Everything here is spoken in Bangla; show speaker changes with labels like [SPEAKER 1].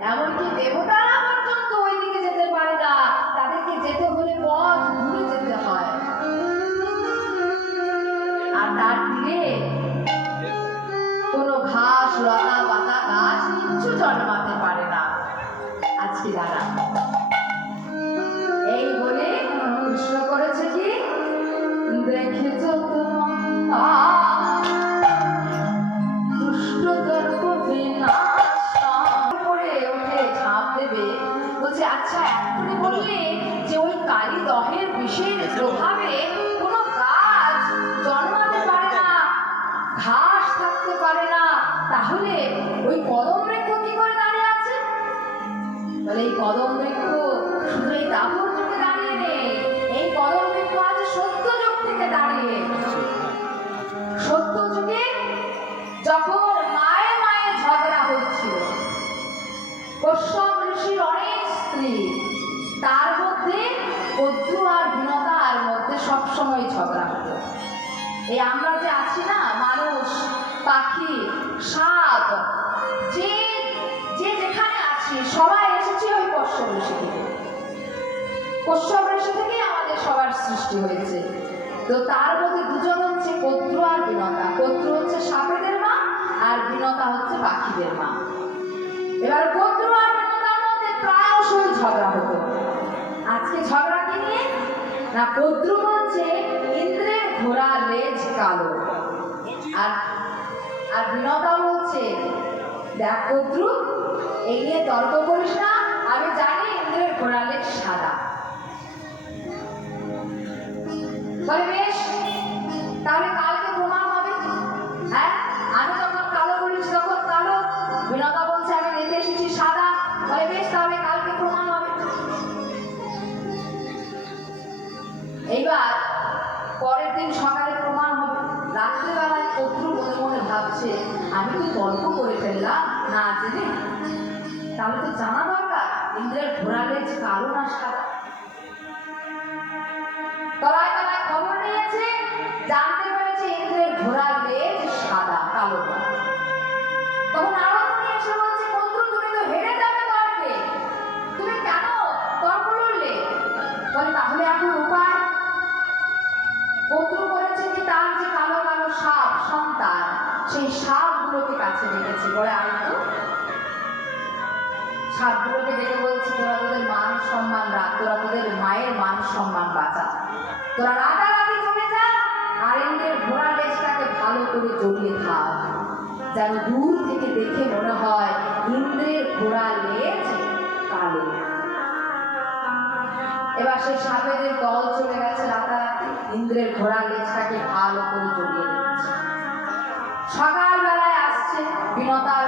[SPEAKER 1] এমনকি দেবতারা পর্যন্ত ওইদিকে যেতে পারে না। তাদেরকে যেতে হলে পথ ঘুরে যেতে হয়। আর তার তীরে কোনো ঘাস, লতা পাতা, গাছ কিচ্ছু জন্মাতে পারে না। আজকে দাঁড়া তাহলে ওই কদম বৃক্ষ কি করে দাঁড়িয়ে আছে? বলে এই কদম বৃক্ষ শুধু এই দাপর যুগে দাঁড়িয়ে নেই, এই কদম বৃক্ষ আছে সত্য যুগ থেকে দাঁড়িয়ে। সত্য যুগে যখন মায়ে মায়ে ঝগড়া হচ্ছিল, কশ্যপ ঋষির অনেক স্ত্রী, তার মধ্যে কদ্রু আর বিনতার মধ্যে সবসময় ঝগড়া হতো। এই আমরা যে আছি না, মানুষ, পাখি, সাপ সবাই এসেছে ওই কশ্যপ ঋষি থেকে। কশ্যপ ঋষি থেকেই আমাদের সবার সৃষ্টি হয়েছে। তো তার মধ্যে দুজন হচ্ছে কদ্রু আর বিনতা। কদ্রু হচ্ছে সাপেদের মা আর বিনতা হচ্ছে পাখিদের মা। এবার কদ্রু আর বিনতার মধ্যে প্রায়শই ঝগড়া হতো। আজকে ঝগড়া কি নিয়ে? না কদ্রু বলছে, ইন্দ্রের ঘোড়া লেজ কালো। আর আর বিনতা বলছে, দেখ কদ্রু এই নিয়ে তর্ক করিস না। আমি জানি ইন্দ্রের ঘোড়া লেজ সাদা। বলে, বেশ, তাহলে কালকে প্রমাণ হবে। হ্যাঁ আমি যখন কালো বলিস, তখন কালো। বিনতা বলছে, আমি দেখে এসেছি সাদা। বলে, বেশ, তাহলে কালকে প্রমাণ হবে। এইবার পরের দিন সকালে প্রমাণ হবে। রাত্রেবেলায় শত্রু মনে মনে ভাবছে, আমি তো তর্ক করে ফেললাম, না জেনে তাহলে তো জানা দরকার, ইন্দ্রের লেজ কালো না সাদা তলায় তলায় খবর নিয়েছে, জানতে পেরেছে ইন্দ্রের লেজ সাদা, কালো। তখন এসে বলছে, বন্ধু, তুমি তো হেরে যাবে তর্কে তুমি কেন তর্ক লড়লে বলে, তাহলে এখন উপায়। বন্ধু করেছে কি, তার যে কালো কালো সাপ, সন্তান, সেই সাপগুলোকে কাছে ডেকেছে বলে আর তো সাপগুলোকে ডেকে বলছি, তোরা তোদের মান সম্মান রাখ, তোরা তোদের মায়ের মান সম্মান বাঁচা। তোরা রাতারাতি চলে যা, আর ইন্দ্রের ঘোড়া লেজটাকে ভালো করে জড়িয়ে থাক। যেন দূর থেকে দেখে মনে হয়, ইন্দ্রের ঘোড়া লেজ কালো। এবার সেই সাপেদের দল চলে গেছে রাতারাতি, ইন্দ্রের ঘোড়া লেজটাকে ভালো করে জড়িয়ে সকালবেলায় আসছে বিনতার